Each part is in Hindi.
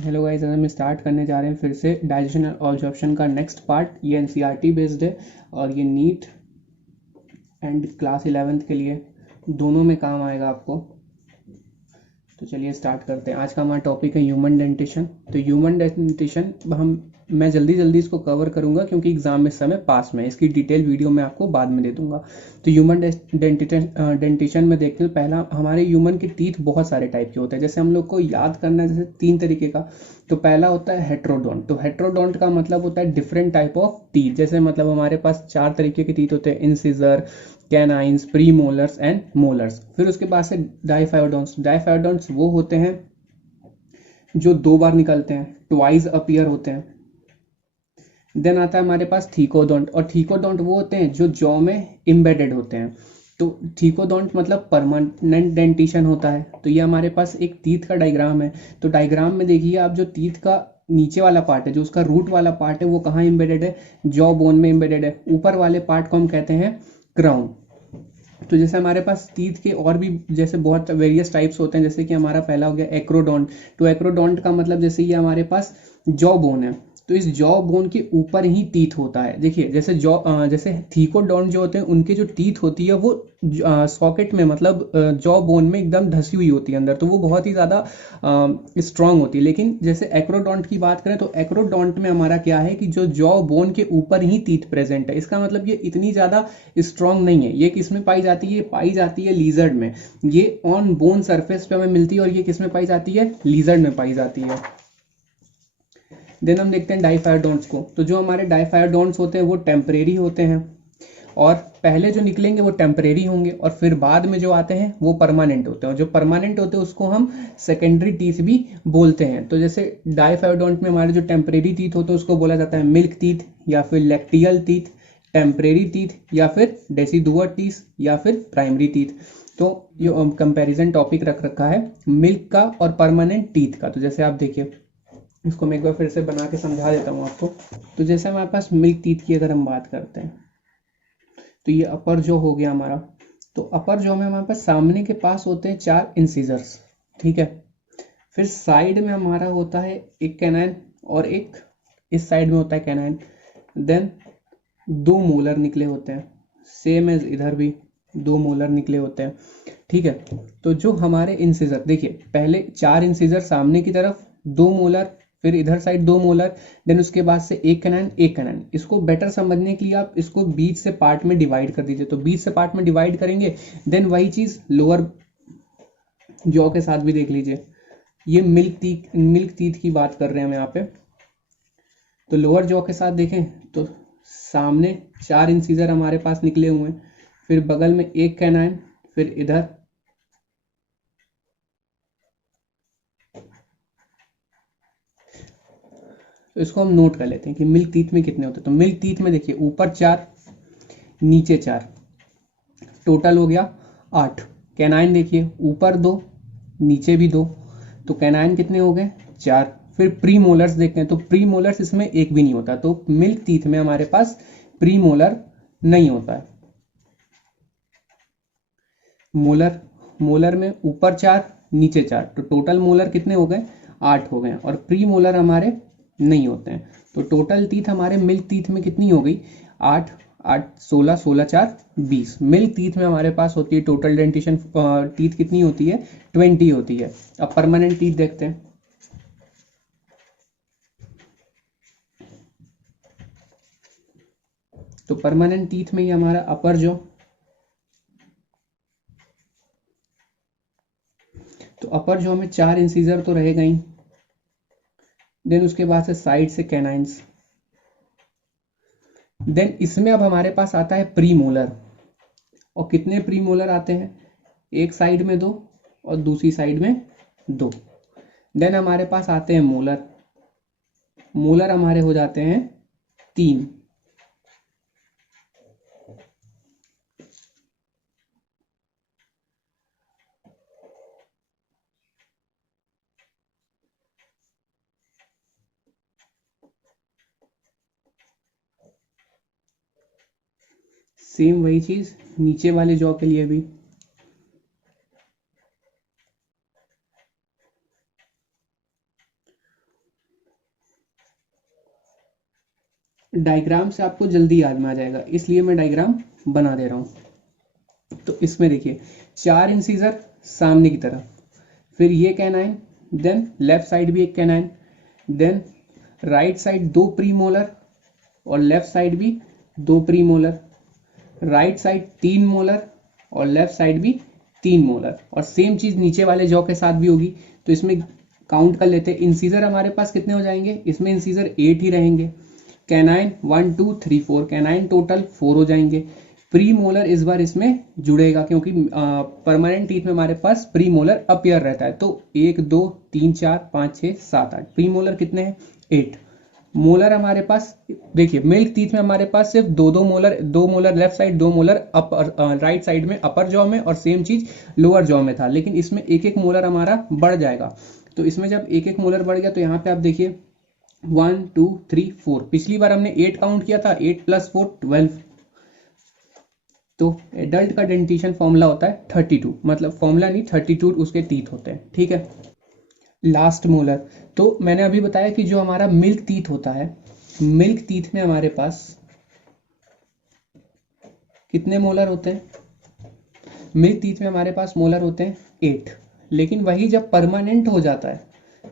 हेलो गाइस, हम स्टार्ट करने जा रहे हैं फिर से डाइजेशन और ऑब्जॉर्प्शन का नेक्स्ट पार्ट। ये एनसीईआरटी बेस्ड है और ये नीट एंड क्लास 11th के लिए दोनों में काम आएगा आपको। तो चलिए स्टार्ट करते हैं। आज का हमारा टॉपिक है ह्यूमन डेंटिशन। तो ह्यूमन डेंटिशन मैं जल्दी जल्दी इसको कवर करूंगा क्योंकि एग्जाम में समय पास में है। इसकी डिटेल वीडियो मैं आपको बाद में दे दूंगा। तो ह्यूमन डेंटिशन में देखते हैं। पहला, हमारे ह्यूमन के टीथ बहुत सारे टाइप के होते हैं। जैसे हम लोग को याद करना है जैसे 3 तरीके का। तो पहला होता है हेट्रोडोंट। तो हेट्रोडोंट का मतलब होता है डिफरेंट टाइप ऑफ टीथ। जैसे मतलब हमारे पास 4 तरीके के टीथ होते हैं, incisor, canines, pre molars and molars. फिर उसके बाद से डाइफायोडोंट्स। डाइफायोडोंट्स वो होते हैं जो 2 बार निकलते हैं, ट्वाइस अपीयर होते हैं। देन आता है हमारे पास थीकोडोंट, और थीकोडोंट वो होते हैं जो जॉ में इम्बेडेड होते हैं। तो थीकोडोंट मतलब परमानेंट डेंटिशन होता है। तो ये हमारे पास एक टीथ का डायग्राम है। तो डायग्राम में देखिए आप, जो टीथ का नीचे वाला पार्ट है, जो उसका रूट वाला पार्ट है, वो कहाँ इम्बेडेड है? जॉ बोन में इम्बेडेड है। ऊपर वाले पार्ट को हम कहते हैं क्राउन। तो जैसे हमारे पास टीथ के और भी जैसे बहुत वेरियस टाइप्स होते हैं। जैसे कि हमारा पहला हो गया एक्रोडोंट। तो एक्रोडोंट का मतलब जैसे ये हमारे पास जॉ बोन है, तो इस जॉ बोन के ऊपर ही टीथ होता है। देखिए जैसे जैसे थीकोडोंट जो होते हैं उनके जो टीथ होती है वो सॉकेट में, मतलब जॉ बोन में एकदम धसी हुई होती है अंदर, तो वो बहुत ही ज़्यादा स्ट्रांग होती है। लेकिन जैसे एक्रोडोंट की बात करें तो एक्रोडोंट में हमारा क्या है कि जो जॉ बोन के ऊपर ही टीथ प्रेजेंट है। इसका मतलब ये इतनी ज़्यादा स्ट्रांग नहीं है। ये किस में पाई जाती है? पाई जाती है लीजर्ड में। ये ऑन बोन सरफेस पे हमें मिलती है, और ये किस में पाई जाती है? लीजर्ड में पाई जाती है। देन हम देखते हैं डाइफायोडोंट्स को। तो जो हमारे डाइफायोडोंट्स होते हैं वो टेम्परेरी होते हैं, और पहले जो निकलेंगे वो टेम्परेरी होंगे, और फिर बाद में जो आते हैं वो परमानेंट होते हैं। और जो परमानेंट होते हैं उसको हम सेकेंडरी टीथ भी बोलते हैं। तो जैसे डाइफायोडोंट में हमारे जो टेम्परेरी टीथ होते हैं उसको बोला जाता है मिल्क टीथ, या फिर लैक्टियल टीथ, टेम्परेरी टीथ, या फिर डेसिडुअर टीथ, या फिर प्राइमरी टीथ। तो ये कंपैरिजन टॉपिक रख रखा है मिल्क का और परमानेंट टीथ का। तो जैसे आप देखिए, इसको मैं एक बार फिर से बना के समझा देता हूँ आपको। तो जैसे हमारे पास मिल्क टीथ की अगर हम बात करते हैं, तो ये अपर जो हो गया हमारा। तो अपर जो में हमारे पास सामने के पास होते हैं 4 इंसिजर्स, ठीक है। फिर साइड में हमारा होता है एक कैनाइन, और एक इस साइड में होता है कैनाइन। देन 2 मोलर निकले होते हैं, सेम एज इधर भी 2 मोलर निकले होते हैं, ठीक है। तो जो हमारे इंसिजर, देखिए पहले 4 इंसिजर सामने की तरफ, 2 मोलर, फिर इधर साइड 2 मोलर, देन उसके बाद से एक कैनाइन एक कैनाइन। इसको बेटर समझने के लिए आप इसको बीच से पार्ट में डिवाइड कर दीजिए। तो बीच से पार्ट में डिवाइड करेंगे, देन वही चीज लोअर जॉ के साथ भी देख लीजिए। ये मिल्क टीथ की बात कर रहे हैं हम यहाँ पे। तो लोअर जॉ के साथ देखें तो सामने 4 इंसीजर हमारे पास निकले हुए हैं, फिर बगल में एक कैनाइन, फिर इधर। तो इसको हम नोट कर लेते हैं कि मिल्क टीथ में कितने होते हैं। तो मिल्क टीथ में देखिए ऊपर 4, नीचे 4, टोटल हो गया 8। कैनाइन देखिए ऊपर 2, नीचे भी 2, तो कैनाइन कितने हो गए? 4। फिर प्री मोलर्स देखते हैं, तो प्री मोलर्स इसमें एक भी नहीं होता। तो मिल्क टीथ में हमारे पास प्री मोलर नहीं होता है। मोलर, मोलर में ऊपर 4, नीचे 4, तो टोटल मोलर कितने हो गए? 8 हो गए। और प्री मोलर हमारे नहीं होते हैं। तो टोटल टीथ हमारे मिल्क टीथ में कितनी हो गई? 8, 8, 16, 16 4 20। मिल्क टीथ में हमारे पास होती है टोटल डेंटिशन टीथ कितनी होती है? 20 होती है। अब परमानेंट टीथ देखते हैं। तो परमानेंट टीथ में ही हमारा अपर जो, तो अपर जो में 4 इंसीजर तो रहेगा ही। देन उसके बाद से साइड से कैनाइंस। देन इसमें अब हमारे पास आता है प्री मोलर। और कितने प्री मोलर आते हैं? एक साइड में 2 और दूसरी साइड में 2। देन हमारे पास आते हैं मोलर। मोलर हमारे हो जाते हैं 3। सेम वही चीज नीचे वाले जॉ के लिए भी। डायग्राम से आपको जल्दी याद में आ जाएगा, इसलिए मैं डायग्राम बना दे रहा हूँ। तो इसमें देखिए 4 इंसीजर सामने की तरफ, फिर ये कैनाइन, देन लेफ्ट साइड भी एक canine, then right side 2 premolar और लेफ्ट साइड भी 2 प्रीमोलर, राइट साइड 3 मोलर और लेफ्ट साइड भी 3 मोलर, और सेम चीज नीचे वाले जॉ के साथ भी होगी। तो इसमें काउंट कर लेते हैं, इंसीजर हमारे पास कितने हो जाएंगे, इसमें इंसीजर 8 ही रहेंगे। कैनाइन 1 2 3 4, कैनाइन टोटल 4 हो जाएंगे। प्री मोलर इस बार इसमें जुड़ेगा क्योंकि परमानेंट टीथ में हमारे पास प्री मोलर अपीयर रहता है। तो 1 2 3 4 5 6 7 8, प्री मोलर कितने हैं 8। मोलर हमारे पास देखिए मिल्क टीथ में हमारे पास सिर्फ 2 molar, 2 molar left side, 2 molar upper right side में अपर जॉ में, और सेम चीज लोअर जॉ में था, लेकिन इसमें एक एक मोलर हमारा बढ़ जाएगा। तो इसमें जब एक एक मोलर बढ़ गया तो यहाँ पे आप देखिए 1 2 3 4, पिछली बार हमने 8 काउंट किया था, 8 + 4 12। तो एडल्ट का डेंटिशन फॉर्मूला होता है 32, मतलब फॉर्मूला नहीं 32 उसके टीथ होते हैं, ठीक है। लास्ट मोलर, तो मैंने अभी बताया कि जो हमारा मिल्क टीथ होता है, मिल्क टीथ में हमारे पास कितने मोलर होते हैं, मिल्क टीथ में हमारे पास मोलर होते हैं 8। लेकिन वही जब परमानेंट हो जाता है,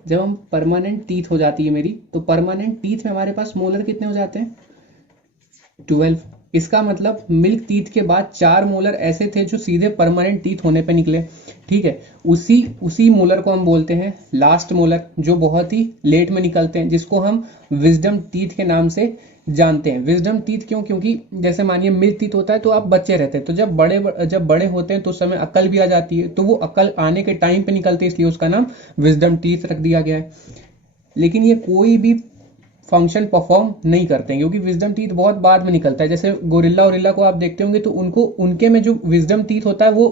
जब हम परमानेंट टीथ हो जाती है मेरी, तो परमानेंट टीथ में हमारे पास मोलर कितने हो जाते हैं 12। इसका मतलब मिल्क टीथ के बाद 4 मोलर ऐसे थे जो सीधे परमानेंट टीथ होने पे निकले, ठीक है। उसी मोलर को हम बोलते हैं लास्ट मोलर, जो बहुत ही लेट में निकलते हैं, जिसको हम विजडम टीथ के नाम से जानते हैं। विजडम टीथ क्यों, क्योंकि जैसे मानिए मिल्क टीथ होता है तो आप बच्चे रहते हैं, तो जब बड़े होते हैं तो उस समय अक्ल भी आ जाती है, तो वो अक्ल आने के टाइम पे निकलते हैं, इसलिए उसका नाम विजडम टीथ रख दिया गया है। लेकिन ये कोई भी फंक्शन परफॉर्म नहीं करते हैं क्योंकि विजडम टीथ बहुत बाद में निकलता है। जैसे गोरिल्ला ओरिल्ला को आप देखते होंगे तो उनके में जो विजडम टीथ होता है वो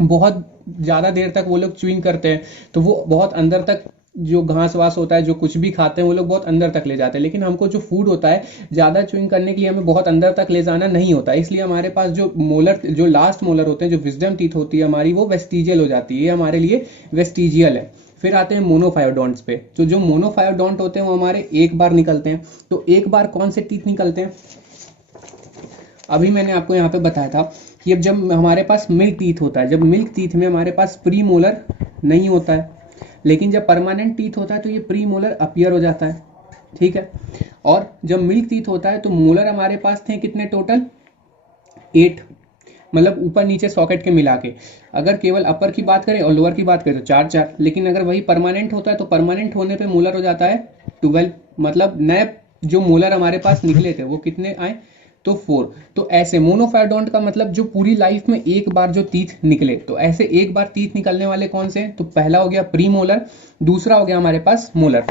बहुत ज्यादा देर तक वो लोग च्यूइंग करते हैं, तो वो बहुत अंदर तक जो घास वास होता है, जो कुछ भी खाते हैं वो लोग बहुत अंदर तक ले जाते हैं। लेकिन हमको जो फूड होता है ज्यादा च्यूइंग करने के लिए हमें बहुत अंदर तक ले जाना नहीं होता, इसलिए हमारे पास जो मोलर, जो लास्ट मोलर होते हैं, जो विजडम टीथ होती है हमारी, वो वेस्टिजियल हो जाती है, ये हमारे लिए वेस्टिजियल है। फिर आते हैं मोनोफायोडोंट्स पे, तो जो मोनोफायोडोंट होते हैं वो हमारे एक बार निकलते हैं। तो एक बार कौन से टीथ निकलते हैं, अभी मैंने आपको यहाँ पे बताया था कि अब जब हमारे पास मिल्क टीथ होता है, जब मिल्क टीथ में हमारे पास प्री मोलर नहीं होता है, लेकिन जब परमानेंट टीथ होता है तो ये प्री मोलर अपीयर हो जाता है, ठीक है। और जब मिल्क टीथ होता है तो मोलर हमारे पास थे कितने टोटल 8, मतलब ऊपर नीचे सॉकेट के मिला के। अगर केवल अपर की बात करें और लोअर की बात करें तो 4 4, लेकिन अगर वही परमानेंट होता है तो परमानेंट होने पे मोलर हो जाता है 12, मतलब नए जो मोलर हमारे पास निकले थे वो कितने आए तो 4। तो ऐसे मोनोफायोडोंट का मतलब जो पूरी लाइफ में एक बार जो टीथ निकले, तो ऐसे एक बार टीथ निकलने वाले कौन से, तो पहला हो गया प्री मोलर, दूसरा हो गया हमारे पास मोलर।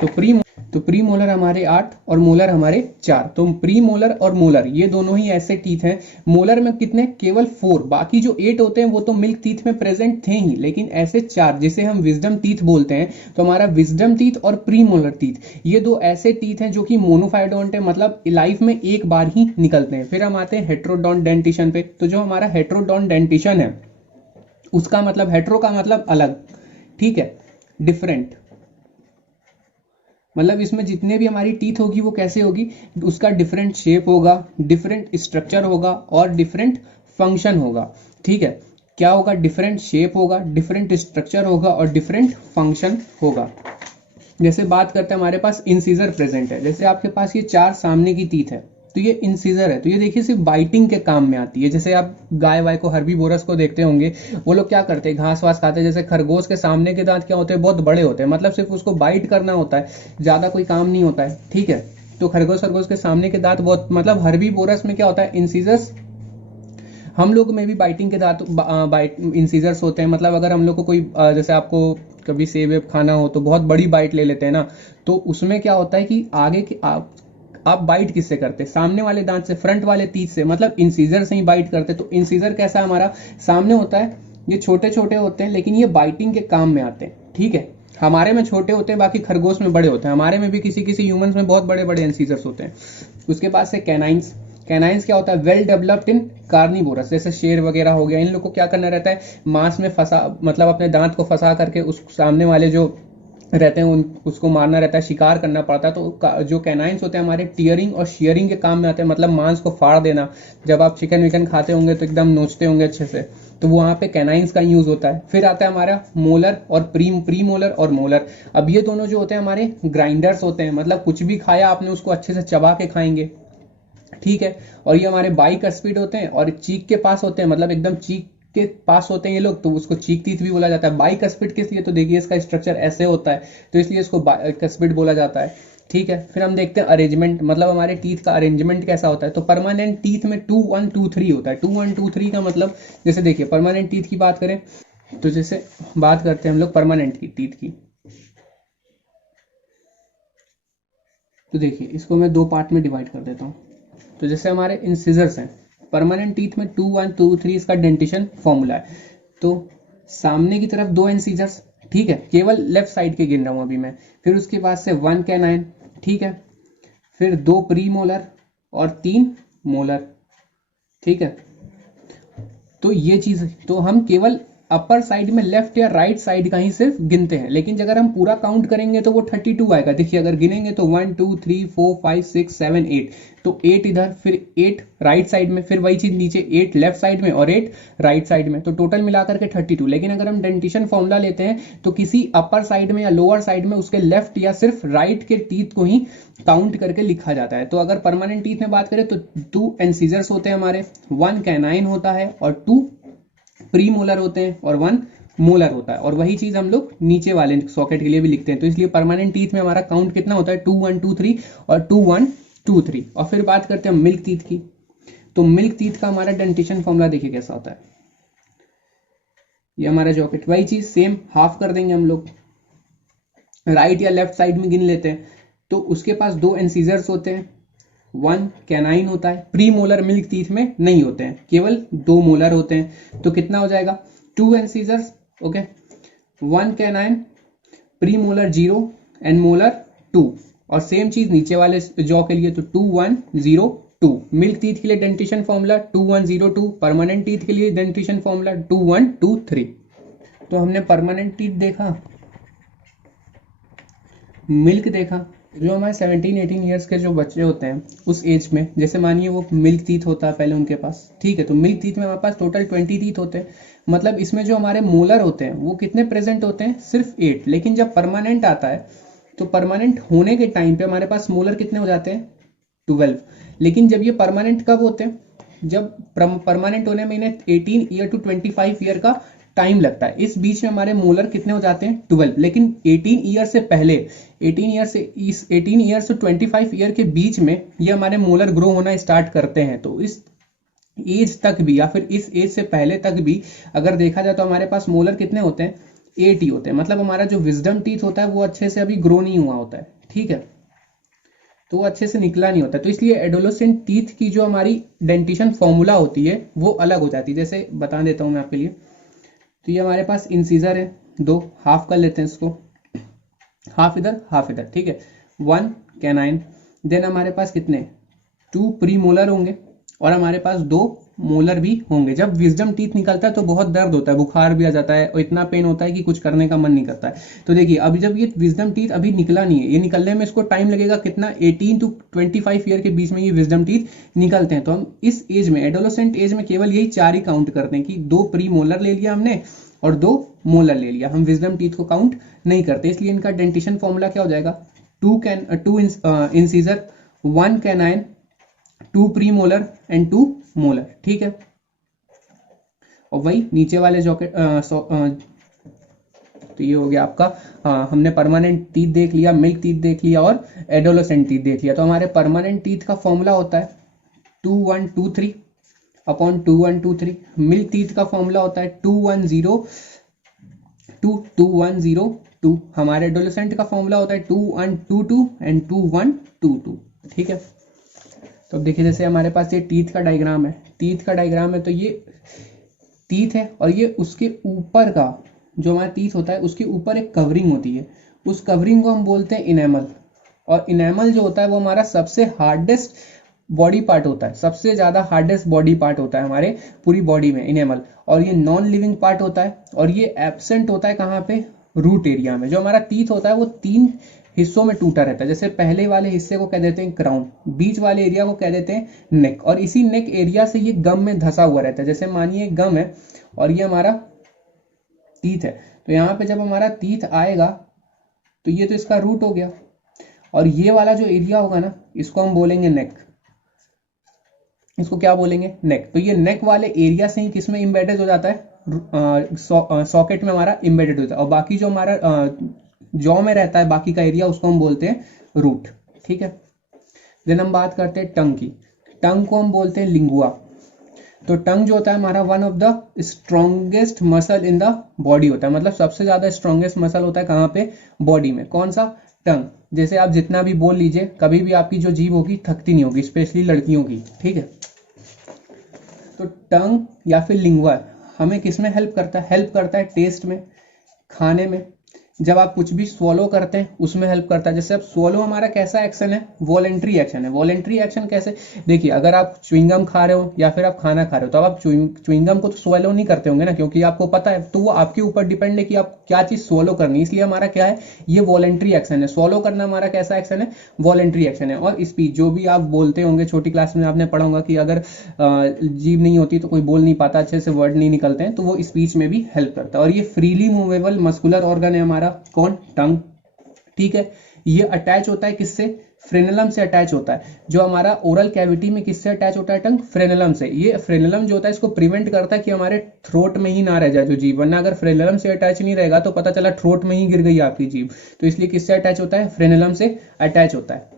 तो प्री मोलर हमारे 8 और मोलर हमारे 4। तो प्री मोलर और मोलर ये दोनों ही ऐसे टीथ हैं। मोलर में कितने, केवल 4, बाकी जो 8 होते हैं वो तो मिल्क टीथ में प्रेजेंट थे ही, लेकिन ऐसे 4 जिसे हम विजडम टीथ बोलते हैं। तो हमारा विजडम टीथ और प्री मोलर टीथ ये दो ऐसे टीथ हैं जो कि मोनोफायोडोंट है, मतलब लाइफ में एक बार ही निकलते हैं। फिर हम आते हैं हेट्रोडोंट डेंटिशन पे। तो जो हमारा हेट्रोडोंट डेंटिशन है उसका मतलब, हेट्रो का मतलब अलग, ठीक है, डिफरेंट, मतलब इसमें जितने भी हमारी टीथ होगी वो कैसे होगी, उसका डिफरेंट शेप होगा, डिफरेंट स्ट्रक्चर होगा और डिफरेंट फंक्शन होगा, ठीक है। क्या होगा, डिफरेंट शेप होगा, डिफरेंट स्ट्रक्चर होगा और डिफरेंट फंक्शन होगा। जैसे बात करते हैं हमारे पास इंसीजर प्रेजेंट है, जैसे आपके पास ये 4 सामने की टीथ है तो ये इंसीजर है, तो ये देखिए सिर्फ बाइटिंग के काम में आती है। जैसे आप गाय वाय को, हर्बीवोरस को देखते होंगे, वो लोग क्या करते हैं, घास वास खाते हैं। जैसे खरगोश के सामने के दांत क्या होते हैं, बहुत बड़े होते हैं, मतलब सिर्फ उसको बाइट करना होता है, ज्यादा कोई काम नहीं होता है, ठीक है। तो खरगोश के सामने के दांत बहुत, मतलब हर्बीवोरस में क्या होता है, इंसीजर्स। हम लोग में भी बाइटिंग के दांत इंसीजर्स होते हैं, मतलब अगर हम लोग को कोई जैसे आपको कभी सेब वेब खाना हो तो बहुत बड़ी बाइट ले लेते हैं ना, तो उसमें क्या होता है कि आगे की आप बाइट किससे करते हैं, सामने वाले दांत से, फ्रंट वाले टीथ से, मतलब इंसीजर से ही बाइट करते हैं। तो इंसीजर कैसा हमारा सामने होता है, ये छोटे छोटे होते हैं लेकिन ये बाइटिंग के काम में आते हैं, ठीक है। हमारे में छोटे होते हैं, बाकी खरगोश में बड़े होते हैं, हमारे में भी किसी किसी ह्यूमंस में बहुत बड़े बड़े इंसीजर्स होते हैं। उसके बाद से कैनाइंस। कैनाइंस क्या होता है, वेल डेवलप्ड इन कार्निवोरस, जैसे शेर वगैरह हो गया, इन लोग को क्या करना रहता है, मांस में फंसा, मतलब अपने दांत को फंसा करके उस सामने वाले जो रहते हैं, उसको मारना रहता है, शिकार करना पड़ता है। तो जो कैनाइंस होते हैं हमारे टीयरिंग और शेयरिंग के काम में आते हैं, मतलब मांस को फाड़ देना। जब आप चिकन विकन खाते होंगे तो एकदम नोचते होंगे अच्छे से, तो वहां पे कैनाइंस का यूज होता है। फिर आता है हमारा मोलर और प्री मोलर और मोलर। अब ये दोनों जो होते हैं हमारे ग्राइंडर्स होते हैं, मतलब कुछ भी खाया आपने उसको अच्छे से चबा के खाएंगे, ठीक है। और ये हमारे बाइक स्पीड होते हैं और चीक के पास होते हैं, मतलब एकदम चीक के पास होते हैं ये लोग, तो उसको चीक टीथ भी बोला जाता है। बाइक स्पीड किस लिए, तो देखिए इसका स्ट्रक्चर ऐसे होता है, तो इसलिए इसको बाइक स्पीड बोला जाता है, ठीक है। फिर हम देखते हैं अरेंजमेंट, मतलब हमारे टीथ का अरेंजमेंट कैसा होता है। तो परमानेंट टीथ में 2 1 2 3 होता है। 2 1 2 3 का मतलब, जैसे देखिए परमानेंट टीथ की बात करें, तो जैसे बात करते हैं हम लोग परमानेंट की टीथ की, तो देखिए इसको मैं 2 पार्ट में डिवाइड कर देता हूँ। तो जैसे हमारे इंसिजर्स हैं, परमानेंट टीथ में 2 1 2 3 इसका डेंटिशन फॉर्मूला है। तो सामने की तरफ 2 इंसिजर्स, ठीक है, केवल लेफ्ट साइड के गिन रहा हूं अभी मैं। फिर उसके बाद से 1 कैनाइन, ठीक है। फिर 2 प्री मोलर और 3 मोलर, ठीक है। तो ये चीज, तो हम केवल अपर साइड में लेफ्ट या राइट साइड का ही सिर्फ गिनते हैं, लेकिन अगर हम पूरा काउंट करेंगे तो वो 32 आएगा। देखिए अगर गिनेंगे तो 1 2 3 4 5 6 7 8, तो 8 इधर, फिर 8 राइट साइड में, फिर वही चीज नीचे 8 लेफ्ट साइड में और 8 राइट साइड में, तो टोटल मिलाकर के 32। लेकिन अगर हम डेंटिशन फॉर्मूला लेते हैं तो किसी अपर साइड में या लोअर साइड में उसके लेफ्ट या सिर्फ राइट के टीथ को ही काउंट करके लिखा जाता है। तो अगर परमानेंट टीथ में बात करें तो 2 इंसिजर्स होते हैं हमारे, 1 कैनाइन होता है और 2 प्री मोलर होते हैं और 1 मोलर होता है। और वही चीज हम लोग नीचे वाले सॉकेट के लिए भी लिखते हैं। तो इसलिए परमानेंट टीथ में हमारा काउंट कितना होता है, 2 1 2 3 और 2 1 2 3। और फिर बात करते हैं मिल्क टीथ की। तो मिल्क टीथ का हमारा डेंटिशन फॉर्मूला देखिए कैसा होता है। ये हमारा जॉकेट, वही चीज सेम हाफ कर देंगे हम लोग, राइट या लेफ्ट साइड में गिन लेते हैं। तो उसके पास 2 इंसिजर्स होते हैं, 1 कैनाइन होता है। प्री मोलर मिल्क टीथ में नहीं होते हैं, केवल 2 मोलर होते हैं। तो कितना हो जाएगा, 2 incisors, okay, 1 canine, pre molar 0 and molar 2। और सेम चीज नीचे वाले जॉ के लिए, तो 2 1 0 2। मिल्क टीथ के लिए डेंटिशन फॉर्मूला 2 1 0 2, परमानेंट टीथ के लिए डेंटिशन फॉर्मूला 2 1 2 3। तो हमने परमानेंट टीथ देखा, मिल्क देखा। जो हमारे 17-18 ईयर्स के जो बच्चे होते हैं उस एज में, जैसे मानिए वो मिल्क टीथ होता है पहले उनके पास, ठीक है। तो मिल्क टीथ में हमारे पास टोटल 20 टीथ होते हैं। मतलब इसमें जो हमारे मोलर होते हैं वो कितने प्रेजेंट होते हैं, सिर्फ 8। लेकिन जब परमानेंट आता है तो परमानेंट होने के टाइम पे हमारे पास मोलर कितने हो जाते हैं, 12। लेकिन जब ये परमानेंट कब होते हैं, जब परमानेंट होने में इन्हें 18 ईयर टू 25 ईयर का टाइम लगता है। इस बीच में हमारे मोलर कितने हो जाते हैं, 12। लेकिन 18 ईयर से पहले, 18 ईयर से इस 18 ईयर से 25 ईयर के बीच में ये हमारे मोलर ग्रो होना स्टार्ट करते हैं। तो इस एज तक भी या फिर इस एज से पहले तक भी अगर देखा जाए तो हमारे पास मोलर कितने होते हैं, 8 ही होते हैं। मतलब हमारा जो विजडम टीथ होता है वो अच्छे से अभी ग्रो नहीं हुआ होता है, ठीक है, तो वो अच्छे से निकला नहीं होता। तो इसलिए एडोलेसेंट टीथ की जो हमारी डेंटिशन फॉर्मूला होती है वो अलग हो जाती है। जैसे बता देता हूं मैं आपके लिए। तो ये हमारे पास इंसीजर है 2, हाफ कर लेते हैं इसको, हाफ इधर, ठीक है। 1 कैनाइन, देन हमारे पास कितने 2 प्री मोलर होंगे और हमारे पास 2 मोलर भी होंगे। जब विजडम टीथ निकलता है तो बहुत दर्द होता है, बुखार भी आ जाता है और इतना पेन होता है कि कुछ करने का मन नहीं करता है। तो देखिए अभी जब ये विजडम टीथ अभी निकला नहीं है, ये निकलने में इसको टाइम लगेगा कितना, 18 टू 25 ईयर के बीच में ये विजडम टीथ निकलते हैं। तो हम इस एज में, एडोलेसेंट एज में, केवल यही 4 ही काउंट करते हैं कि 2 प्री मोलर ले लिया हमने और 2 मोलर ले लिया। हम विजडम टीथ को काउंट नहीं करते। इसलिए इनका डेंटिशन फॉर्मूला क्या हो जाएगा, 2 incisor, 1 canine, 2 pre molar and 2 molar, ठीक है। और वही नीचे वाले जॉकेट, तो ये हो गया आपका, हमने परमानेंट टीथ देख लिया, मिल्क टीथ देख लिया और एडोलेसेंट टीथ देख लिया। तो हमारे परमानेंट टीथ का फॉर्मूला होता है 2 1 2 3 अपॉन 2 1 2 3। मिल्क टीथ का फॉर्मूला होता है 2 1 0 2 2 1 0 2। हमारे एडोलेसेंट का फॉर्मूला होता है 2 1 2 2 एंड 2 1 2 2, ठीक है। तो अब देखिए जैसे हमारे पास ये टीथ का डायग्राम है, टीथ का डायग्राम है, तो ये टीथ है और ये उसके ऊपर का जो हमारा टीथ होता है उसके ऊपर एक कवरिंग होती है, उस कवरिंग को हम बोलते हैं इनेमल। और इनेमल जो होता है वो हमारा सबसे हार्डेस्ट बॉडी पार्ट होता है, सबसे ज्यादा हार्डेस्ट बॉडी पार्ट होता है हमारे पूरी बॉडी में इनेमल। और ये नॉन लिविंग पार्ट होता है और ये एब्सेंट होता है कहाँ पे, रूट एरिया में। जो हमारा टीथ होता है वो 3 हिस्सों में टूटा रहता है। जैसे पहले वाले हिस्से को कह देते हैं क्राउन, बीच वाले एरिया को कह देते हैं नेक, और इसी नेक एरिया से ये गम में धंसा हुआ रहता है। जैसे मानिए गम है और ये हमारा टीथ है, तो यहाँ पे जब हमारा टीथ आएगा तो ये तो इसका रूट हो गया, और ये वाला जो एरिया होगा ना इसको हम बोलेंगे नेक। इसको क्या बोलेंगे? नेक। तो ये नेक वाले एरिया से ही किसमें इम्बेडेड हो जाता है? सॉकेट में हमारा इम्बेडेड होता है, और बाकी जो हमारा जॉ में रहता है बाकी का एरिया उसको हम बोलते हैं रूट। ठीक है। देन हम बात करते हैं टंग की। टंग को हम बोलते हैं लिंगुआ। तो टंग जो होता है हमारा one of the strongest muscle in the body होता है, मतलब सबसे ज्यादा स्ट्रॉन्गेस्ट मसल होता है कहाँ पे? बॉडी में। कौन सा? टंग। जैसे आप जितना भी बोल लीजिए कभी भी आपकी जो जीभ होगी थकती नहीं होगी, स्पेशली लड़कियों की। ठीक है। तो टंग या फिर लिंगुआ हमें किसमें हेल्प करता है? हेल्प करता है टेस्ट में, खाने में। जब आप कुछ भी स्वॉलो करते हैं उसमें हेल्प करता है। जैसे अब स्वॉलो हमारा कैसा एक्शन है? वॉलेंट्री एक्शन है। वॉलेंट्री एक्शन कैसे? देखिए, अगर आप च्युइंगम खा रहे हो या फिर आप खाना खा रहे हो तो आप च्युइंगम को तो स्वॉलो नहीं करते होंगे ना, क्योंकि आपको पता है। तो वो आपके ऊपर डिपेंड है कि आप क्या चीज स्वॉलो करनी है। इसलिए हमारा क्या है? ये वॉलेंट्री एक्शन है। स्वॉलो करना हमारा कैसा एक्शन है? वॉलेंट्री एक्शन है। और स्पीच जो भी आप बोलते होंगे, छोटी क्लास में आपने पढ़ा होगा कि अगर जीभ नहीं होती तो कोई बोल नहीं पाता, अच्छे से वर्ड नहीं निकलते हैं, तो वो स्पीच में भी हेल्प करता है। और ये फ्रीली मूवेबल मस्कुलर ऑर्गन है हमारा। कौन? टंग। ठीक है। ये अटैच होता है किससे? फ्रेनेलम से अटैच होता है। जो हमारा ओरल कैविटी में किससे अटैच होता है? टंग। फ्रेनेलम से। ये फ्रेनेलम जो होता है इसको प्रिवेंट करता है कि हमारे थ्रोट में ही ना रह जाए जो जीभ, वरना अगर फ्रेनेलम से अटैच नहीं रहेगा तो पता चला थ्रोट में ही गिर गई आपकी जीभ। तो इसलिए किससे अटैच होता है? फ्रेनेलम से अटैच होता है।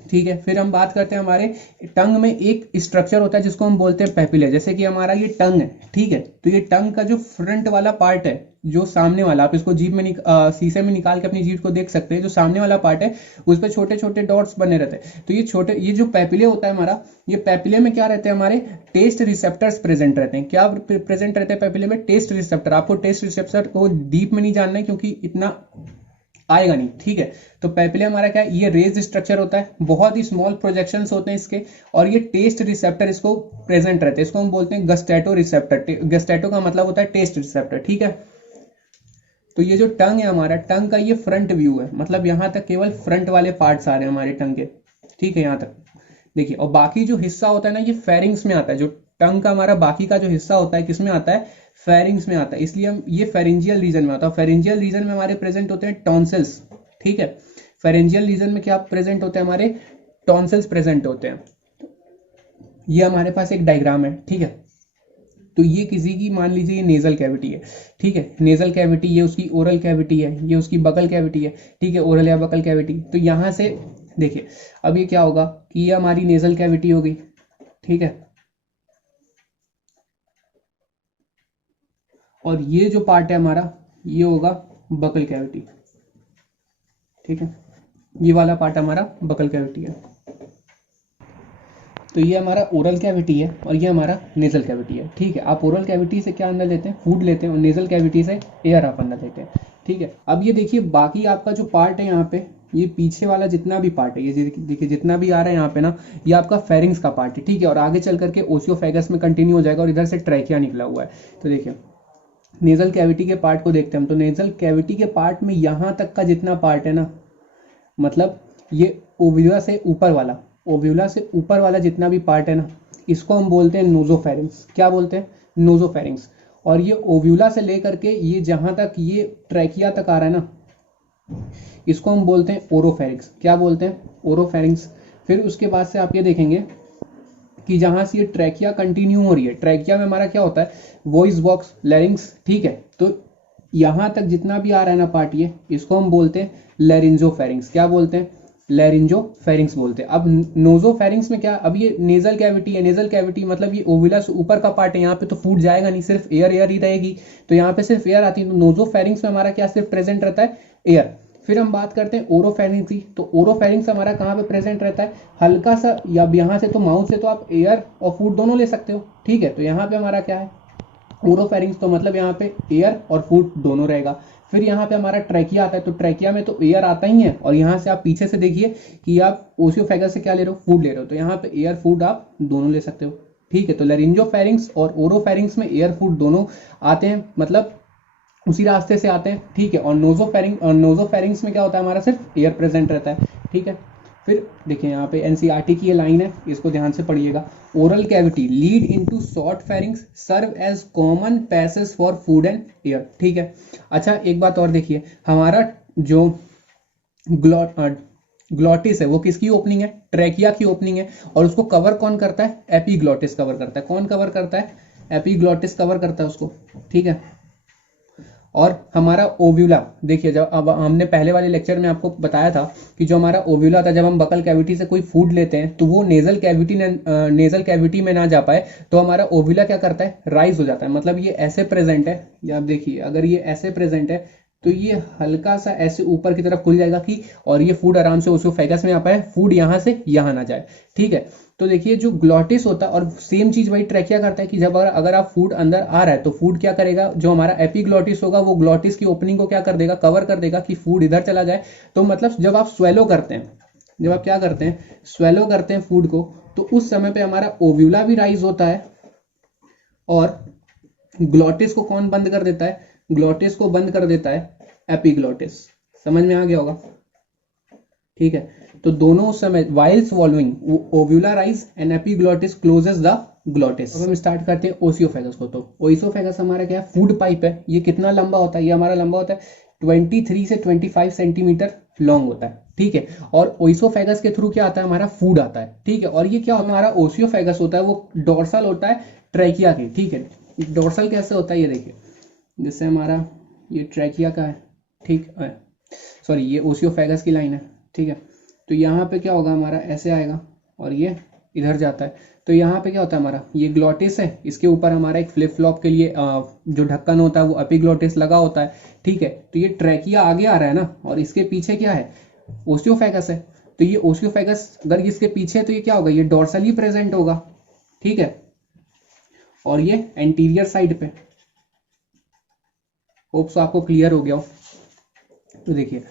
ठीक है। फिर हम बात करते हैं हमारे टंग में एक स्ट्रक्चर होता है जिसको हम बोलते हैं पेपिले। जैसे कि हमारा ये टंग है, ठीक है, तो ये टंग का जो फ्रंट वाला पार्ट है, जो सामने वाला, आप इसको जीभ में शीशे में निकाल के अपनी जीभ को देख सकते हैं, जो सामने वाला पार्ट है उस पर छोटे छोटे डॉट्स बने रहते हैं। तो ये जो पेपिले होता है हमारा, ये पेपिले में क्या रहते हैं? हमारे टेस्ट रिसेप्टर्स प्रेजेंट रहते हैं। क्या प्रेजेंट रहते हैं पेपिले में? Taste receptor. आपको टेस्ट रिसेप्टर को डीप में नहीं जानना है क्योंकि इतना आएगा नहीं। ठीक है। तो पेपिले हमारा क्या है? ये रेज्ड स्ट्रक्चर होता है, बहुत ही स्मॉल प्रोजेक्शंस होते हैं इसके, और ये टेस्ट रिसेप्टर इसको प्रेजेंट रहते हैं। इसको हम बोलते हैं गस्टैटो रिसेप्टर। गस्टैटो का मतलब होता है टेस्ट रिसेप्टर। ठीक है। तो ये जो टंग है हमारा, टंग का ये फ्रंट व्यू है, मतलब यहां तक केवल फ्रंट वाले पार्ट्स आ रहे हैं हमारे टंग के। ठीक है, यहां तक देखिए। और बाकी जो हिस्सा होता है ना, ये फेरिंग्स में आता है। जो टंग का हमारा बाकी का जो हिस्सा होता है किसमें आता है? फेरिंग्स में आता है। इसलिए हम ये फेरेंजियल रीजन में आता है। फेरेंजियल रीजन में हमारे प्रेजेंट होते हैं टॉन्सिल्स। ठीक है। फेरेंजियल रीजन में क्या प्रेजेंट होते हैं? हमारे टॉन्सिल्स प्रेजेंट होते हैं। ये हमारे पास एक डायग्राम है। ठीक है। तो ये किसी की, मान लीजिए ये नेजल कैविटी है। ठीक है। नेजल कैविटी, ये उसकी ओरल कैविटी है, ये उसकी बकल कैविटी है। ठीक है। ओरल या बकल कैविटी। तो यहां से देखिए, अब ये क्या होगा कि ये हमारी नेजल कैविटी हो गई। ठीक है। और ये जो पार्ट है हमारा, ये होगा बकल कैविटी। ठीक है। ये वाला पार्ट हमारा बकल कैविटी है। तो ये हमारा ओरल कैविटी है और ये हमारा नेजल कैविटी है। ठीक है। आप ओरल कैविटी से क्या अंदर लेते हैं? फूड लेते हैं, और नेजल कैविटी से एयर आप अंदर लेते हैं। ठीक है। अब ये देखिए, बाकी आपका जो पार्ट है यहाँ पे, ये पीछे वाला जितना भी पार्ट है, ये देखिए जितना भी आ रहा है यहाँ पे ना, ये आपका फेरिंग्स का पार्ट है। ठीक है। और आगे चल करके ओसियोफेगस में कंटिन्यू हो जाएगा, और इधर से ट्रैकिया निकला हुआ है। तो देखिए, नेजल कैविटी के पार्ट को देखते हैं हम। तो नेजल कैविटी के पार्ट में यहाँ तक का जितना पार्ट है ना, मतलब ये ओव्यूला से ऊपर वाला, ओव्यूला से ऊपर वाला जितना भी पार्ट है ना, इसको हम बोलते हैं नोजोफेरिंग्स। क्या बोलते हैं? नोजोफेरिंग्स। और ये ओव्यूला से लेकर के ये जहां तक ये ट्रैकिया तक आ रहा है ना, इसको हम बोलते हैं ओरोफेरिंग्स। क्या बोलते हैं? ओरोफेरिंग्स। फिर उसके बाद से आप ये देखेंगे कि जहां से ये ट्रैकिया कंटिन्यू हो रही है, ट्रैकिया में हमारा क्या होता है? Voice box, लैरिंग्स। ठीक है। तो यहां तक जितना भी आ रहा है ना पार्ट, ये इसको हम बोलते हैं लैरिंजोफेरिंग्स। क्या बोलते हैं? लैरिंजोफेरिंग्स बोलते हैं। अब नोजोफेरिंग्स में क्या? अब ये नेजल कैविटी है। नेजल कैविटी मतलब ये ओविला से ऊपर का पार्ट है, यहाँ पे तो फूड जाएगा नहीं, सिर्फ एयर एयर ही रहेगी। तो यहाँ पे सिर्फ एयर आती है। तो नोजोफेरिंग्स में हमारा क्या सिर्फ प्रेजेंट रहता है? एयर। फिर हम बात करते हैं ओरोफेरिंग्स की। तो ओरोफेरिंग्स हमारा कहाँ पे प्रेजेंट रहता है? हल्का सा, या यहाँ से तो माउथ से तो आप एयर और फूड दोनों ले सकते हो। ठीक है। तो यहाँ पे हमारा क्या है? ओरोफेरिंग्स। तो मतलब यहाँ पे एयर और फूड दोनों रहेगा। फिर यहाँ पे हमारा ट्रैकिया आता है। तो ट्रैकिया में तो एयर आता ही है, और यहाँ से आप पीछे से देखिए कि आप ओसियोफेगस से क्या ले रहे हो? फूड ले रहे हो। तो यहाँ पे एयर फूड आप दोनों ले सकते हो। ठीक है। तो लैरिंजोफेरिंग्स और ओरोफेरिंग्स में एयर फूड दोनों आते हैं, मतलब उसी रास्ते से आते हैं, ठीक है। और नोजोफेरिंग्स में क्या होता है, हमारा सिर्फ एयर प्रेजेंट रहता है, ठीक है। फिर देखिए यहाँ पे एनसीईआरटी की ये लाइन है, इसको ध्यान से पढ़िएगा। Oral cavity lead into short pharynx, serve as common passage for food and air, ठीक है। अच्छा एक बात और देखिए, हमारा जो ग्लॉटिस है वो किसकी ओपनिंग है, ट्रैकिया की ओपनिंग है। और उसको कवर कौन करता है, एपीग्लॉटिस कवर करता है। कौन कवर करता है, एपीग्लॉटिस कवर करता है उसको, ठीक है। और हमारा ओव्यूला, देखिए जब अब हमने पहले वाले लेक्चर में आपको बताया था कि जो हमारा ओव्यूला था, जब हम बकल कैविटी से कोई फूड लेते हैं तो वो नेजल कैविटी में ना जा पाए, तो हमारा ओव्यूला क्या करता है, राइज हो जाता है। मतलब ये ऐसे प्रेजेंट है, ये आप देखिए, अगर ये ऐसे प्रेजेंट है तो ये हल्का सा ऐसे ऊपर की तरफ खुल जाएगा कि, और ये फूड आराम से ओसियोफेगस में आ पाए, फूड यहाँ से यहाँ ना जाए, ठीक है। तो देखिए जो ग्लॉटिस होता है, और सेम चीज वही ट्रैकिया करता है कि जब अगर आप फूड अंदर आ रहा है तो फूड क्या करेगा, जो हमारा एपीग्लॉटिस होगा वो ग्लॉटिस की ओपनिंग को क्या कर देगा, कवर कर देगा कि फूड इधर चला जाए। तो मतलब जब आप स्वेलो करते हैं, जब आप क्या करते हैं, स्वेलो करते हैं फूड को, तो उस समय पे हमारा ओव्यूला भी राइज होता है, और ग्लॉटिस को कौन बंद कर देता है, ग्लॉटिस को बंद कर देता है एपीग्लॉटिस। समझ में आ गया होगा, ठीक है। तो दोनों उस समय while swallowing uvula rise and epiglottis closes the glottis. अब हम स्टार्ट करते हैं ओसियोफेगस को। तो ओसियोफेगस हमारा क्या है, फूड पाइप है। ये कितना लंबा होता है, ये हमारा लंबा होता है 23 से 25 सेंटीमीटर लॉन्ग होता है, ठीक है। और ओसियोफेगस के थ्रू क्या आता है, हमारा फूड आता है, ठीक है। और ये क्या होता है, हमारा ओसियोफेगस होता है वो डोर्सल होता है ट्रैकिया के, ठीक है। डोर्सल कैसे होता है, ये देखिए, जैसे हमारा ये ट्रैकिया का है, ठीक है, सॉरी ये ओसियोफेगस की लाइन है, ठीक है। तो यहाँ पे क्या होगा, हमारा ऐसे आएगा और ये इधर जाता है। तो यहाँ पे क्या होता है, हमारा ये ग्लॉटिस है, इसके ऊपर हमारा एक फ्लिप फ्लॉप के लिए जो ढक्कन होता है वो एपीग्लॉटिस लगा होता है, ठीक है। तो ये ट्रैकिया आगे आ रहा है ना, और इसके पीछे क्या है, ओसियोफेगस है। तो ये ओसियोफेगस अगर इसके पीछे है तो ये क्या होगा, ये डोर्सली प्रेजेंट होगा, ठीक है। और ये एंटीरियर साइड पे, होप सो आपको क्लियर हो गया हो। तो देखिए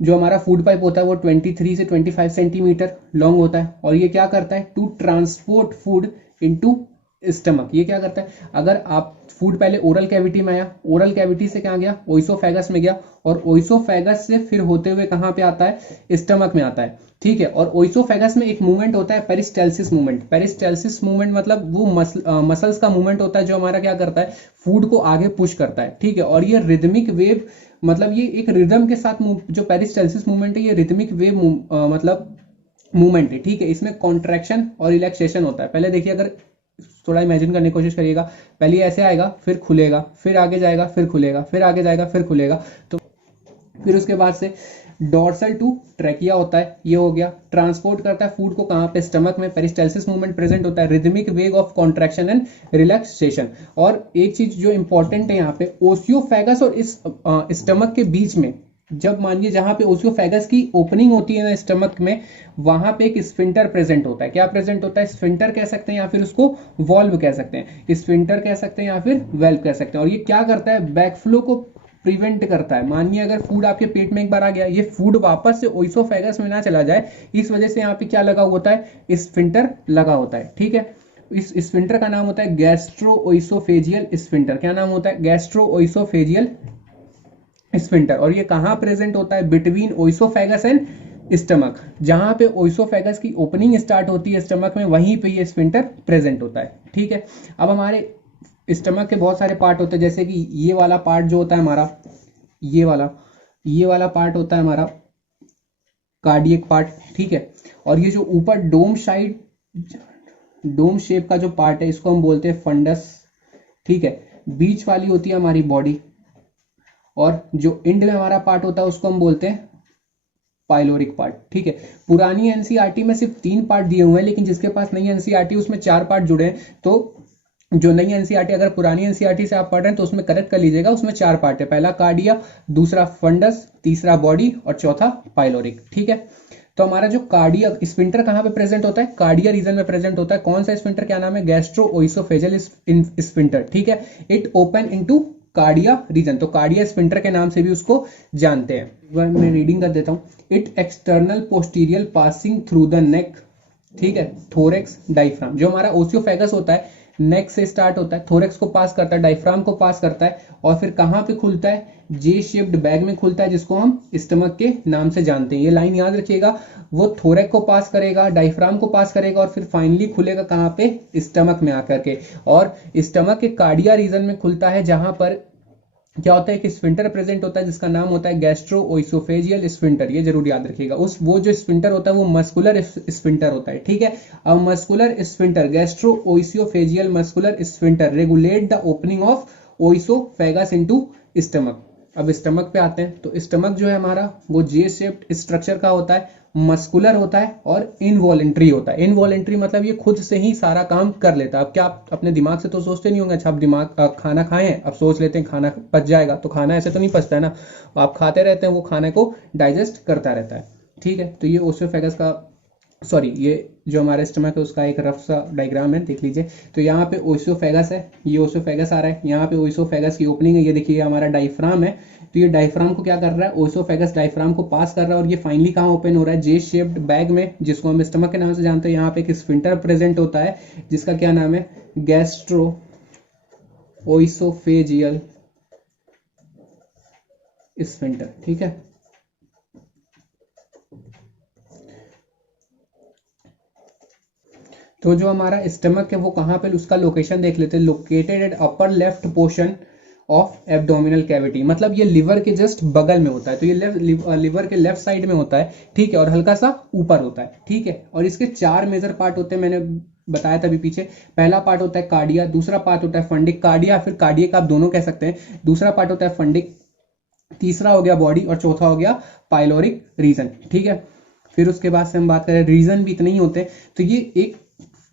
जो हमारा फूड पाइप होता है वो 23 से 25 सेंटीमीटर लॉन्ग होता है, और ये क्या करता है, to transport food into stomach. ये क्या करता है, अगर आप फूड पहले ओरल कैविटी में आया, ओरल कैविटी से क्या गया, ओइसोफेगस में गया, और ओइसोफेगस से फिर होते हुए कहाँ पे आता है, स्टमक में आता है, ठीक है। और ओइसोफेगस में एक मूवमेंट होता है पेरिस्टेल्सिस मूवमेंट। पेरिस्टेल्सिस मूवमेंट मतलब वो मसल्स का मूवमेंट होता है जो हमारा क्या करता है, फूड को आगे पुश करता है, ठीक है। और ये रिदमिक वेव, मतलब ये एक रिदम के साथ जो पेरिस्टेल्सिस मूवमेंट है, ये रिदमिक वेव मतलब मूवमेंट है, ठीक है। इसमें कॉन्ट्रैक्शन और रिलैक्सेशन होता है। पहले देखिए, अगर थोड़ा इमेजिन करने की कोशिश करिएगा, पहले ऐसे आएगा, फिर खुलेगा, फिर आगे जाएगा, फिर खुलेगा, फिर आगे जाएगा, फिर खुलेगा। तो फिर उसके बाद से डॉर्सल टू ट्रैकिया होता है, ये हो गया। ट्रांसपोर्ट करता है फूड को कहाँ पे, स्टमक में। पेरिस्टेल्सिस मूवमेंट प्रेजेंट होता है, रिदमिक वेग ऑफ कॉन्ट्रैक्शन एंड रिलैक्सेशन। और एक चीज जो इंपॉर्टेंट है यहाँ पे, ओसियोफेगस और इस स्टमक के बीच में, जब मानिए जहां पे ओसियोफेगस की ओपनिंग होती है ना स्टमक में, वहां पे एक स्फिंक्टर प्रेजेंट होता है। क्या प्रेजेंट होता है, स्फिंक्टर कह सकते हैं या फिर उसको वॉल्व कह सकते हैं, स्फिंक्टर कह सकते हैं या फिर वेल्व कह सकते हैं। और ये क्या करता है, बैकफ्लो को प्रिवेंट करता है। मानिए अगर फूड आपके पेट में एक बार आ गया, ये फूड वापस से ओइसोफेगस में ना चला जाए, इस वजह से यहाँ पे क्या लगा होता है, स्फिंक्टर लगा होता है, ठीक है। इस स्फिंक्टर का नाम होता है गैस्ट्रोओइसोफेजियल स्फिंक्टर। क्या नाम होता है, गैस्ट्रोओइसोफेजियल स्फिंक्टर। और ये कहाँ प्रेजेंट होता है, बिटवीन ओइसोफेगस एंड स्टमक। जहां पे ओइसोफेगस की ओपनिंग स्टार्ट होती है स्टमक में, वहीं पे ये स्फिंक्टर प्रेजेंट होता है, ठीक है। अब हमारे स्टमक के बहुत सारे पार्ट होते हैं, जैसे कि ये वाला पार्ट जो होता है हमारा, ये वाला पार्ट होता है हमारा कार्डियक पार्ट, ठीक है। और ये जो ऊपर डोम शेप का जो पार्ट है, इसको हम बोलते हैं फंडस, ठीक है। बीच वाली होती है हमारी बॉडी, और जो एंड में हमारा पार्ट होता है उसको हम बोलते हैं पाइलोरिक पार्ट, ठीक है। पुरानी एनसीईआरटी में सिर्फ 3 पार्ट दिए हुए हैं, लेकिन जिसके पास नई एनसीईआरटी उसमें 4 पार्ट जुड़े हैं। तो जो नई एनसीईआरटी, अगर पुरानी एनसीईआरटी से आप पढ़ रहे हैं तो उसमें करेक्ट कर लीजिएगा, उसमें 4 पार्ट है। पहला कार्डिया, दूसरा फंडस, तीसरा बॉडी, और चौथा पाइलोरिक, ठीक है। तो हमारा जो कार्डिया स्फिंक्टर कहाँ पे प्रेजेंट होता है, कार्डिया रीजन में प्रेजेंट होता है। कौन सा स्फिंक्टर, क्या नाम है, गैस्ट्रोओइसोफेजियल स्फिंक्टर, ठीक है। It open into cardia region, तो कार्डिया स्फिंक्टर के नाम से भी उसको जानते हैं। मैं रीडिंग कर देता हूं। It external posterior passing through the neck, ठीक है, थोरेक्स, डायफ्राम। जो हमारा ओसियोफेगस होता है, नेक से स्टार्ट होता है, थोरेक्स को पास करता है, डायफ्राम को पास करता है और फिर कहाँ पे खुलता है, जे शेप्ड बैग में खुलता है जिसको हम स्टमक के नाम से जानते हैं। ये लाइन याद रखिएगा, वो थोरेक को पास करेगा, डायफ्राम को पास करेगा और फिर फाइनली खुलेगा कहाँ पे, स्टमक में आकर के। और स्टमक के कार्डिया रीजन में खुलता है जहां पर क्या होता है कि स्फिंटर प्रेजेंट होता है जिसका नाम होता है गैस्ट्रो ओइसोफेजियल स्फिंटर। ये जरूर याद रखिएगा, उस वो जो स्फिंटर होता है वो मस्कुलर स्फिंटर होता है, ठीक है। अब muscular sphincter, gastro oesophageal muscular sphincter regulate the opening of oesophagus into stomach. अब स्टमक पे आते हैं, तो स्टमक जो है हमारा वो जे शेप्ड स्ट्रक्चर का होता है, मस्कुलर होता है और इनवॉलेंट्री होता है। इनवॉलेंट्री मतलब ये खुद से ही सारा काम कर लेता है। अब क्या आप अपने दिमाग से तो सोचते नहीं होंगे, अच्छा आप दिमाग खाना खाए हैं, अब सोच लेते हैं खाना पच जाएगा, तो खाना ऐसे तो नहीं पचता है ना, आप खाते रहते हैं, वो खाने को डाइजेस्ट करता रहता है, ठीक है। तो ये ओसोफेगस का, सॉरी, ये जो हमारा स्टमक है उसका एक रफ सा डायग्राम है, देख लीजिए। तो यहाँ पे ओसोफेगस है, ये ओसोफेगस आ रहा है, यहाँ पे ओसोफेगस की ओपनिंग है, ये देखिए हमारा डायफ्राम है। तो ये डायफ्राम को क्या कर रहा है, ओसोफेगस डायफ्राम को पास कर रहा है और ये फाइनली कहाँ ओपन हो रहा है, जे शेप्ड बैग में, जिसको हम स्टमक के नाम से जानते हैं। यहाँ पे एक स्फिंटर प्रेजेंट होता है जिसका क्या नाम है, गैस्ट्रो ओइसोफेजियल स्फिंटर, ठीक है। तो जो हमारा स्टमक है वो कहाँ पे, उसका लोकेशन देख लेते हैं, located at upper left portion of abdominal cavity, मतलब ये लिवर के जस्ट बगल में होता है। तो ये लिवर के लेफ्ट साइड में होता है, ठीक है, और हल्का सा ऊपर होता है, ठीक है। और इसके 4 मेजर पार्ट होते हैं, मैंने बताया था अभी पीछे। पहला पार्ट होता है कार्डिया, दूसरा पार्ट होता है फंडिक, कार्डिया फिर कार्डियक आप दोनों कह सकते हैं, दूसरा पार्ट होता है फंडिक, तीसरा हो गया बॉडी और चौथा हो गया पाइलोरिक रीजन, ठीक है। फिर उसके बाद से हम बात करें, रीजन भी इतने ही होते हैं। तो ये एक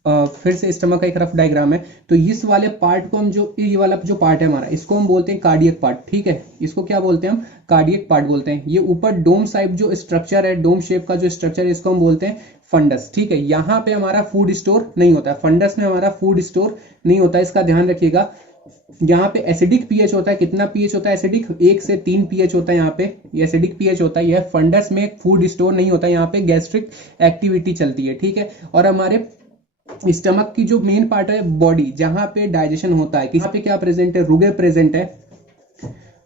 फिर से स्टमक का एक रफ डायग्राम है। तो इस वाले पार्ट को हम, जो ये वाला जो पार्ट है हमारा, इसको हम बोलते हैं कार्डियक पार्ट, ठीक है। इसको क्या बोलते हैं हम, कार्डियक पार्ट बोलते हैं। ये ऊपर डोम साइड जो स्ट्रक्चर है, डोम शेप का जो स्ट्रक्चर है, इसको हम बोलते हैं फंडस, ठीक है। यहाँ पे हमारा फूड स्टोर नहीं होता है, फंडस में हमारा फूड स्टोर नहीं होता है, इसका ध्यान रखिएगा। यहाँ पे एसिडिक पीएच होता है, कितना पीएच होता है एसिडिक, 1 से 3 पीएच होता है, यहाँ पे ये एसिडिक पीएच होता है। यह फंडस में फूड स्टोर नहीं होता है, यहाँ पे गैस्ट्रिक एक्टिविटी चलती है, ठीक है। और हमारे स्टमक की जो मेन पार्ट है बॉडी, जहां पे डाइजेशन होता है, यहाँ पे क्या प्रेजेंट है, रुगे प्रेजेंट है,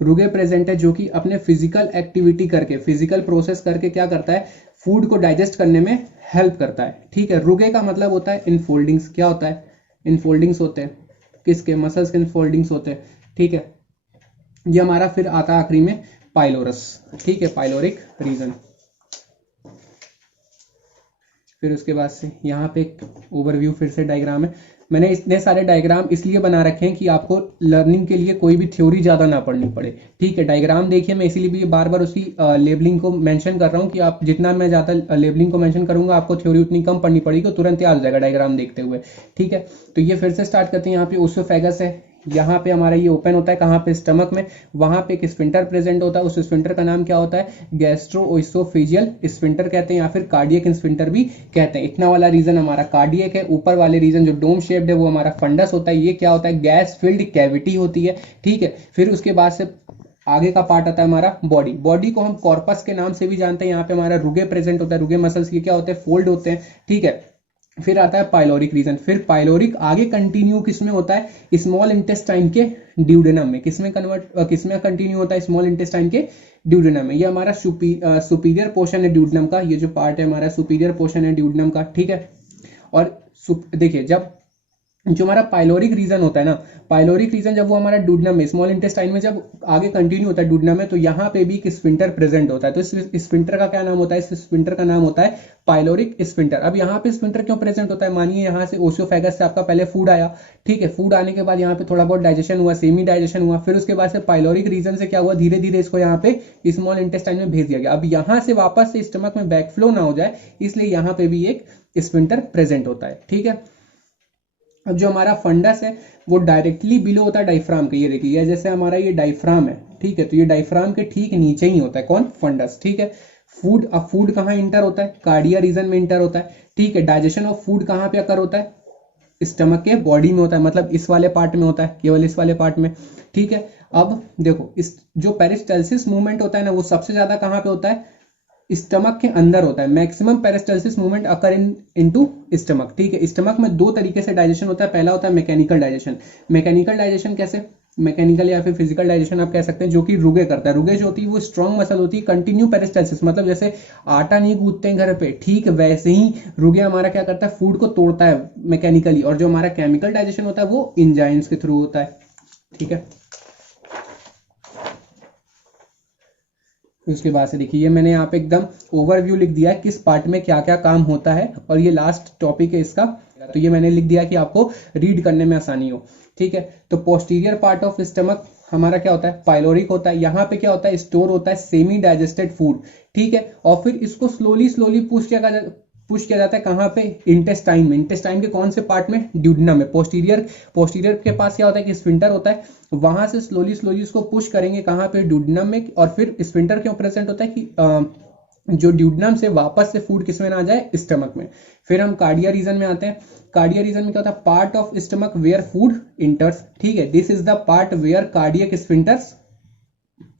रुगे प्रेजेंट है, जो कि अपने फिजिकल एक्टिविटी करके, फिजिकल प्रोसेस करके क्या करता है, फूड को डाइजेस्ट करने में हेल्प करता है, ठीक है। रुगे का मतलब होता है इनफोल्डिंग्स, क्या होता है, इनफोल्डिंग्स होते हैं, किसके, मसल्स के इनफोल्डिंग्स होते हैं, ठीक है। ये हमारा फिर आता है आखिरी में पाइलोरस, ठीक है, पाइलोरिक रीजन। फिर उसके बाद से यहाँ पे एक ओवरव्यू फिर से डायग्राम है। मैंने इतने सारे डायग्राम इसलिए बना रखे हैं कि आपको लर्निंग के लिए कोई भी थ्योरी ज्यादा ना पढ़नी पड़े, ठीक है। डायग्राम देखिए, मैं इसीलिए भी बार बार उसी लेबलिंग को मेंशन कर रहा हूँ कि आप जितना मैं ज्यादा लेबलिंग को मेंशन करूंगा, आपको थ्योरी उतनी कम पढ़नी पड़ेगी, तुरंत याद हो जाएगा डायग्राम देखते हुए, ठीक है। तो ये फिर से स्टार्ट करते हैं। यहाँ पे ओसोफेगस है, यहाँ पे हमारा ये ओपन होता है कहाँ पे, स्टमक में, वहां पे एक स्फिंटर प्रेजेंट होता है, उस स्फिंटर का नाम क्या होता है, गैस्ट्रो ओइसोफेजियल स्फिंटर कहते हैं या फिर कार्डियक स्फिंटर भी कहते हैं। इतना वाला रीजन हमारा कार्डियक है, ऊपर वाले रीजन जो डोम शेप्ड है वो हमारा फंडस होता है। ये क्या होता है, गैस फिल्ड कैविटी होती है, ठीक है। फिर उसके बाद से आगे का पार्ट आता है हमारा बॉडी, बॉडी को हम कॉर्पस के नाम से भी जानते हैं। यहाँ पे हमारा रुगे प्रेजेंट होता है, रुगे मसल्स ये क्या होते हैं, फोल्ड होते हैं, ठीक है। फिर आता है पाइलोरिक रीजन, फिर पाइलोरिक आगे कंटिन्यू किसमें होता है, स्मॉल इंटेस्टाइन के ड्यूडेनम में, किसमें कंटिन्यू होता है, स्मॉल इंटेस्टाइन के ड्यूडेनम में। ये हमारा सुपीरियर पोर्शन है ड्यूडेनम का, ये जो पार्ट है हमारा सुपीरियर पोर्शन है ड्यूडेनम का, ठीक है। और देखिए, जब जो हमारा पाइलोरिक रीजन होता है ना, पाइलोरिक रीजन जब वो हमारा डूडनम में, स्मॉल इंटेस्टाइन में जब आगे कंटिन्यू होता है डूडनम में, तो यहाँ पे भी एक स्फिंटर प्रेजेंट होता है। तो इस स्फिंटर का क्या नाम होता है, इस स्फिंटर का नाम होता है पाइलोरिक स्फिंटर। अब यहाँ पे स्फिंटर क्यों प्रेजेंट होता है, मानिए यहाँ से ओसियोफेगस से आपका पहले फूड आया, ठीक है, फूड आने के बाद यहाँ पे थोड़ा बहुत डाइजेशन हुआ, सेमी डाइजेशन हुआ, फिर उसके बाद से पाइलोरिक रीजन से क्या हुआ, धीरे धीरे इसको यहाँ पे स्मॉल इंटेस्टाइन में भेज दिया गया। अब यहाँ से वापस से स्टमक में बैकफ्लो ना हो जाए, इसलिए यहाँ पे भी एक स्फिंटर प्रेजेंट होता है, ठीक है। अब जो हमारा फंडस है वो डायरेक्टली बिलो होता है डायफ्राम के, ये देखिए, जैसे हमारा ये डायफ्राम है, ठीक है, तो ये डायफ्राम के ठीक नीचे ही होता है कौन, फंडस, ठीक है। फूड, अब फूड कहाँ इंटर होता है, कार्डिया रीजन में इंटर होता है, ठीक है। डाइजेशन ऑफ फूड कहाँ पे अकर होता है, स्टमक के बॉडी में होता है, मतलब इस वाले पार्ट में होता है, केवल इस वाले पार्ट में, ठीक है। अब देखो, इस जो पेरिस्टाल्सिस मूवमेंट होता है ना, वो सबसे ज्यादा कहाँ पे होता है, स्टमक के अंदर होता है। मैक्सिमम पेरिस्टल्सिस मूवमेंट अकर इनटू स्टमक, ठीक है। स्टमक में दो तरीके से डाइजेशन होता है, पहला होता है मैकेनिकल डाइजेशन। मैकेनिकल डाइजेशन कैसे, मैकेनिकल या फिर फिजिकल डाइजेशन आप कह सकते हैं, जो कि रुगे करता है। रुगे जो होती है वो स्ट्रॉन्ग मसल होती है, कंटिन्यू पेरिस्टल्सिस, मतलब जैसे आटा नहीं गूंथते हैं घर पे, ठीक वैसे ही रुगे हमारा क्या करता है, फूड को तोड़ता है मैकेनिकली। और जो हमारा केमिकल डाइजेशन होता है वो एंजाइम्स के थ्रू होता है, ठीक है। उसके बाद से देखिए, ये मैंने यहाँ पे एकदम ओवरव्यू लिख दिया है किस पार्ट में क्या क्या काम होता है, और ये लास्ट टॉपिक है इसका, तो ये मैंने लिख दिया कि आपको रीड करने में आसानी हो, ठीक है। तो पोस्टीरियर पार्ट ऑफ स्टमक हमारा क्या होता है, पाइलोरिक होता है। यहाँ पे क्या होता है, स्टोर होता है सेमी डाइजेस्टेड फूड, ठीक है। और फिर इसको स्लोली स्लोली पुश किया जाता है कहाँ पे, इंटेस्टाइन में। इंटेस्टाइन के कौन से पार्ट में, ड्यूडेनम में। पोस्टीरियर के पास क्या होता है कि स्फिंक्टर होता है, वहां से स्लोली स्लोली उसको पुश करेंगे कहाँ पे, ड्यूडेनम में। और फिर स्फिंक्टर क्यों प्रेजेंट होता है कि जो ड्यूडेनम से वापस से फूड किसमें ना आ जाए, स्टमक में। फिर हम कार्डिया रीजन में आते हैं। कार्डिया रीजन में क्या होता है, part of stomach where food enters, ठीक है। This is the part where cardiac sphincters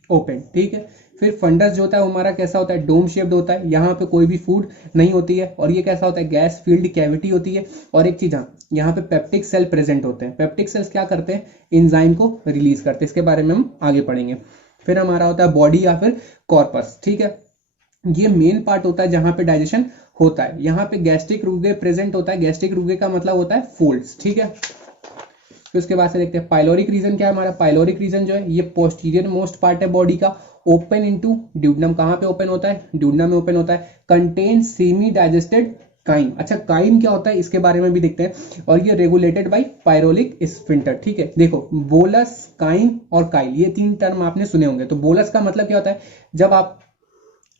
open, ठीक है। फिर फंडस जो होता है वो हमारा कैसा होता है, डोम शेप्ड होता है, यहाँ पे कोई भी फूड नहीं होती है। और ये कैसा होता है, गैस फील्ड कैविटी होती है। और एक चीज, यहाँ पे पेप्टिक सेल प्रेजेंट होते हैं। पेप्टिक सेल्स क्या करते हैं, एंजाइम को रिलीज करते हैं। इसके बारे में हम आगे पढ़ेंगे। फिर हमारा होता है बॉडी या फिर कॉर्पस, ठीक है। ये मेन पार्ट होता है जहां पे डाइजेशन होता है। यहाँ पे गैस्ट्रिक रुगे प्रेजेंट होता है। गैस्ट्रिक रुगे का मतलब होता है फोल्ड्स, ठीक है। फिर उसके बाद से देखते हैं पाइलोरिक रीजन क्या है हमारा। पाइलोरिक रीजन जो है ये पोस्टीरियर मोस्ट पार्ट है बॉडी का, ओपन इनटू ड्यूडेनम। कहाँ पे ओपन होता है, ड्यूडेनम में ओपन होता है। Contain semi digested chyme. अच्छा, काइम क्या होता है इसके बारे में भी देखते हैं। और ये रेगुलेटेड बाय पाइरोलिक स्फिंक्टर, ठीक है। देखो, बोलस, काइम और काइल, ये 3 टर्म आपने सुने होंगे। तो बोलस का मतलब क्या होता है, जब आप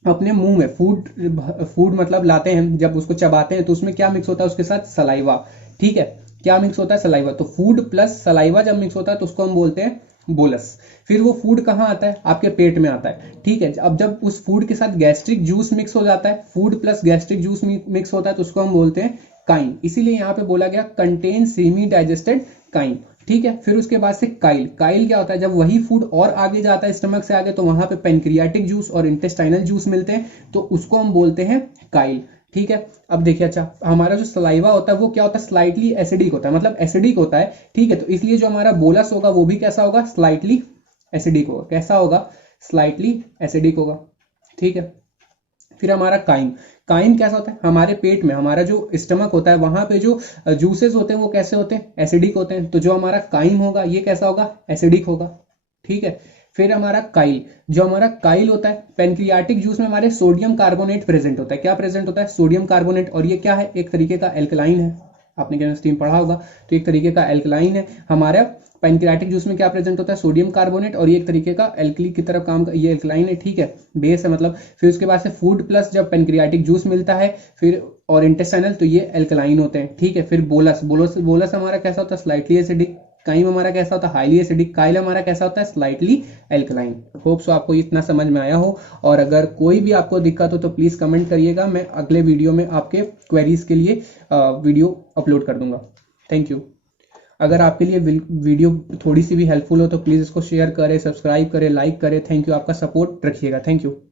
अपने मुंह में फूड मतलब लाते हैं, जब उसको चबाते हैं तो उसमें क्या मिक्स होता है, उसके साथ सलाइवा, ठीक है। क्या मिक्स होता है, सलाइवा। तो फूड प्लस सलाइवा जब मिक्स होता है तो उसको हम बोलते हैं बोलस। फिर वो फूड कहाँ आता है, आपके पेट में आता है, ठीक है। अब जब उस फूड के साथ गैस्ट्रिक जूस मिक्स हो जाता है, food plus gastric juice mix होता है, तो उसको हम बोलते हैं काइम। इसीलिए यहाँ पे बोला गया कंटेन सेमी डाइजेस्टेड काइम, ठीक है। फिर उसके बाद से काइल। काइल क्या होता है, जब वही फूड और आगे जाता है स्टमक से आगे, तो वहां पे पेनक्रियाटिक जूस और इंटेस्टाइनल जूस मिलते हैं, तो उसको हम बोलते हैं काइल, ठीक है। अब देखिए, अच्छा, हमारा जो सलाइवा होता है वो क्या होता है, स्लाइटली एसिडिक होता है, मतलब एसिडिक होता है, ठीक है। तो इसलिए जो हमारा बोलस होगा वो भी कैसा होगा, स्लाइटली एसिडिक होगा। कैसा होगा, स्लाइटली एसिडिक होगा, ठीक है। फिर हमारा काइम। काइम कैसा होता है, हमारे पेट में, हमारा जो स्टमक होता है वहां पे जो जूसेस होते हैं वो कैसे होते हैं, एसिडिक होते हैं। तो जो हमारा काइम होगा ये कैसा होगा, एसिडिक होगा, ठीक है। फिर हमारा काइल। जो हमारा काइल होता है, पेनक्रियाटिक जूस में हमारे सोडियम कार्बोनेट प्रेजेंट होता है। क्या प्रेजेंट होता है, सोडियम कार्बोनेट। और ये क्या है, एक तरीके का एल्कलाइन है, आपने केमिस्ट्री में पढ़ा होगा। तो एक तरीके का एल्कलाइन है। हमारा पेनक्रियाटिक जूस में क्या प्रेजेंट होता है, सोडियम कार्बोनेट। और ये एक तरीके का एल्कली की तरफ काम, ये एल्कलाइन है, ठीक है, बेस है मतलब। फिर उसके बाद से फूड प्लस जब पेनक्रियाटिक जूस मिलता है फिर और इंटेस्टाइनल, तो ये एल्कलाइन होते हैं, ठीक है। फिर बोलस हमारा कैसा होता है, स्लाइटली एसिडिक। काइम हमारा कैसा होता है, हाईली एसिडिक। काइल हमारा कैसा होता है, स्लाइटली एल्कलाइन। होप सो आपको इतना समझ में आया हो। और अगर कोई भी आपको दिक्कत हो तो प्लीज कमेंट करिएगा, मैं अगले वीडियो में आपके क्वेरीज के लिए वीडियो अपलोड कर दूंगा। Thank you. अगर आपके लिए वीडियो थोड़ी सी भी हेल्पफुल हो तो प्लीज इसको शेयर करें, सब्सक्राइब करें, लाइक करें। थैंक यू, आपका सपोर्ट रखिएगा। Thank you.